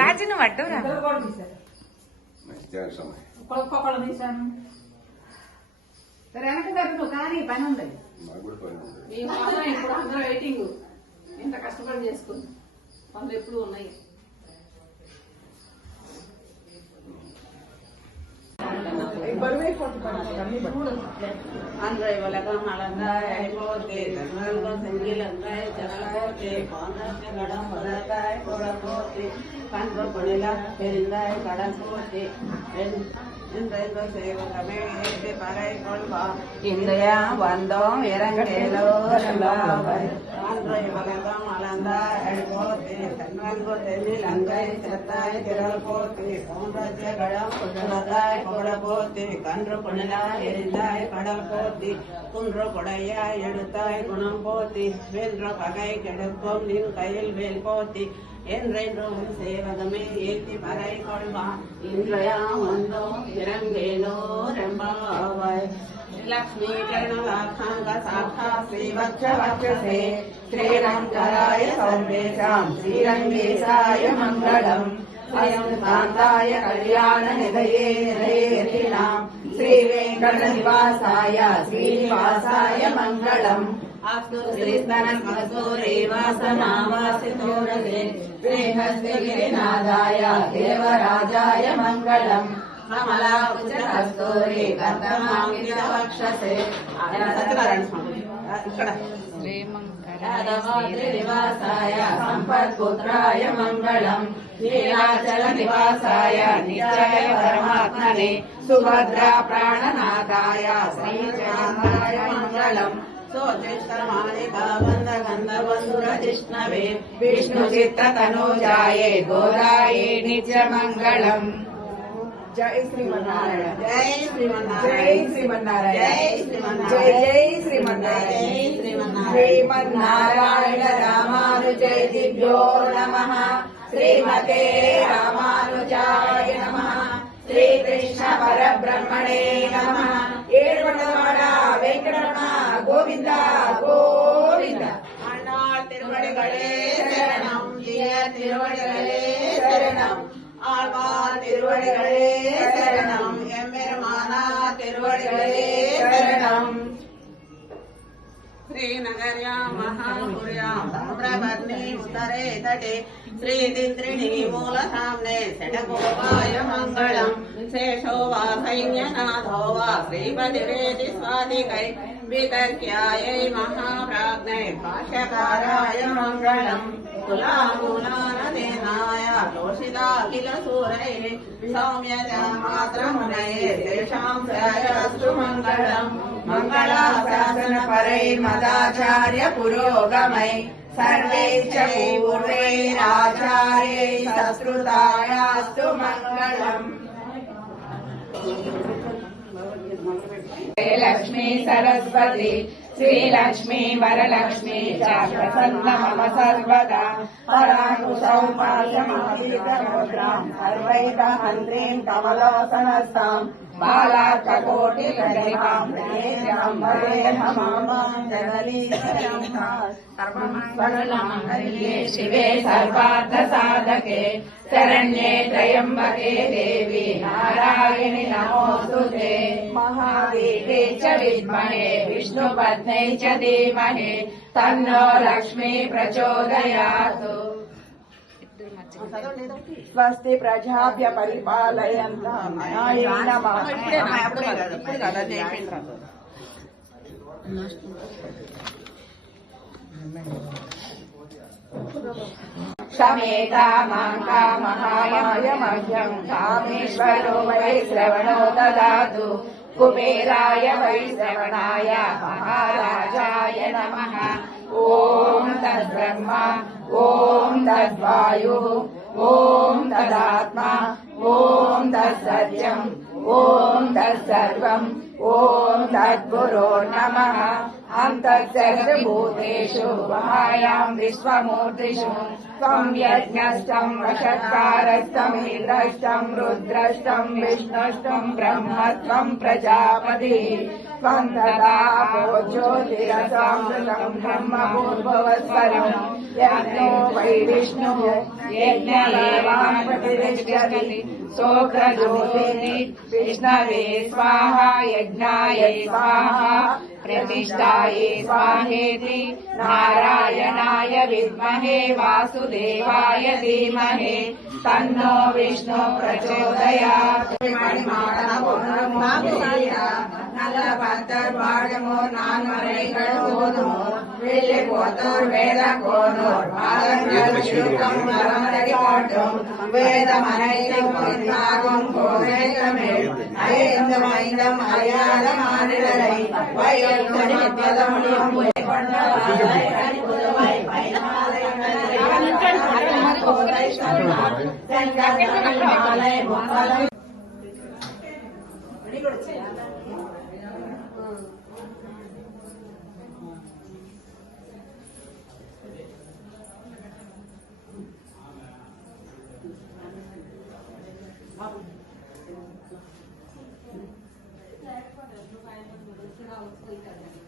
రాజు నువ్వు అడ్డు రా ఇద్దరు కూడా తీశారు. ఒక్కొక్కళ్ళు తీశాను. సరే వెనక జరుగు కానీ పని ఉంది ఇప్పుడు అందరూ వెయిటింగ్ ఇంత కష్టపడి చేసుకుంది పనులు ఎప్పుడు ఉన్నాయి. Andre Valakam Alangai, Pote, அகிலன்றாய் ஜனகோட்டி பாண்டத்திடம் முதற்காய் குளக்கோட்டி கண்பு பொழில பெருந்தாய் கடற்கோட்டி இந்தியா வந்தோம் இறங்கடேலோ அன்றை மகந்தோம் தன்னால் அங்கை சத்தாய் திரள் போத்தி சௌந்தரிய கடம் புகழதாய் புகழ போத்தி கன்று புனலாய் எரிந்தாய் கடல் போத்தி குன்று கொடையாய் எடுத்தாய் குணம் போத்தி வென்ற பகை கெடுக்கும் நின் கையில் வேல் போத்தி என்றென்றும் சேவகமே ஏற்றி மறை கொள்வான் இன்றையா ஒன்றோ இறங்கேலோ ரெம்பாவாய். श्रीवक्षवक्षसे श्रीरङ्कराय सर्वेषाम् श्रीरङ्गेशाय मङ्गलम् अयम् शान्ताय कल्याणनिधये निधयेनाम् श्रीवेङ्कटनिवासाय श्रीनिवासाय मङ्गलम् अस्तु श्रीस्तनम् अस्तु रेवासनावासितोरगे श्रीहस्तिगिरिनादाय देवराजाय मङ्गलम् ఇక్కడ. నివాసాయ సంపత్పుత్రాయ మంగళం. నీలాచల నివాసాయ నిత్యాయ పరమాత్మనే. సుభద్రా ప్రాణనాథాయ శ్రీచాందాయ మంగళం. విష్ణు చిత్త తనూజాయే గోదాయే నిత్య మంగళం జై శ్రీమన్నారాయణ జై జై శ్రీమన్నారాయణ శ్రీమన్నారాయణ జై శ్రీమన్నారాయణ జై జై శ్రీమన్నారాయణ జై శ్రీమన్నారాయణ శ్రీమన్నారాయణ రామానుజయదిభ్యో నమ శ్రీమతే రామానుజాయ నమ శ్రీకృష్ణ పరబ్రహ్మణే నమ ఏడుకొండలవాడ వెంకటరమణ గోవింద గోవింద அண்ணாள் திருவடிகளே சரணம் ஜிய திருவடிகளே சரணம் ஆழ்வார் திருவடிகளே சரணம் எம்பெருமானா திருவடிகளே சரணம் श्रीनगर्यां महापुर्यां ताम्रपर्णी उत्तरे तटे श्रीदिन्द्रिणी मूलसाम्ने षडगोपाय मङ्गलम् शेषो वा सैन्यनाथो वा श्रीपतिवेदि स्वादिकै वितर्क्यायै महाप्राज्ञै भाष्यकाराय मङ्गलम् కులాగుణానదేహాయ దోషితాఖిల సూరై సౌమ్య మాత్రమునయే తేషాం మంగళాశాసన పరై పురోగమై. సర్వైశ్చ పూర్వైరాచార్యై మంగళం. లక్ష్మీ సరస్వతి శ్రీలక్ష్మీ వరలక్ష్మీ ప్రసన్న మమ సర్వదా పరాను సౌపాయమీతముద్రాం సర్వైక మంత్రీం కమలోసనస్తాం कोटिकटेभे शिवे सर्वार्थसाधके शरण्ये त्र्यम्बके देवी नारायणि नमोऽस्तु ते नमोतुे च विद्महे विष्णुपत्न्यै च धीमहे तन्नो लक्ष्मी प्रचोदयातु। స్వస్తి ప్రజాభ్య పరిపాలయంత क्षमेता मां कामहाय मह्यं कामेश्वरो वै श्रवणो ददातु कुबेराय वै श्रवणाय महाराजाय नमः ॐ तद्ब्रह्मा ॐ तद्वायुः ॐ तदात्मा ॐ तत्सत्यम् ॐ तत्सर्वम् ॐ तद्गुरो नमः अहम् तत्सर्वभूतेषु मायाम् विश्वमूर्तिषु त्वम् यज्ञस्तम् वषत्कारस्तम् इन्द्रष्टम् रुद्रष्टम् विष्णुष्टम् ब्रह्मत्वम् प्रजापतिः। त्वम् तदा ज्योतिरसामृतम् ब्रह्मभूर्भवस्वरम् యజ్ఞో వై విష్ణు యజ్ఞ ఏవాన్ ప్రతిష్టతి సోగ్రజ్యోతి విష్ణవే స్వాహ యజ్ఞాయ స్వాహ ప్రతిష్టాయే స్వాహేతి నారాయణాయ విద్మహే వాసుదేవాయ ధీమహే తన్నో విష్ణు ప్రచోదయాత్ நல்ல பக்தர் பாடுமோர் நான் மறைகள் ஓதுமோர் வெள்ளி போத்தோர் வேத கோனோர் பாதங்கள் சுருக்கம் மரமரடி பாட்டும் வேதம் அனைத்தும் பொன்னாகும் கோவேதமேல் ஐந்து மைந்தம் அறியாத மாநிலரை வயல் பதமுடியும் 이제코를들어가야되는그런시간을보 이.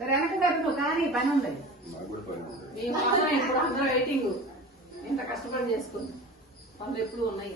సరే వెనక జరుగు కానీ పని ఉంది ఇప్పుడు అందరూ వెయిటింగ్ ఇంత కష్టపడి చేసుకుంది పనులు ఎప్పుడు ఉన్నాయి.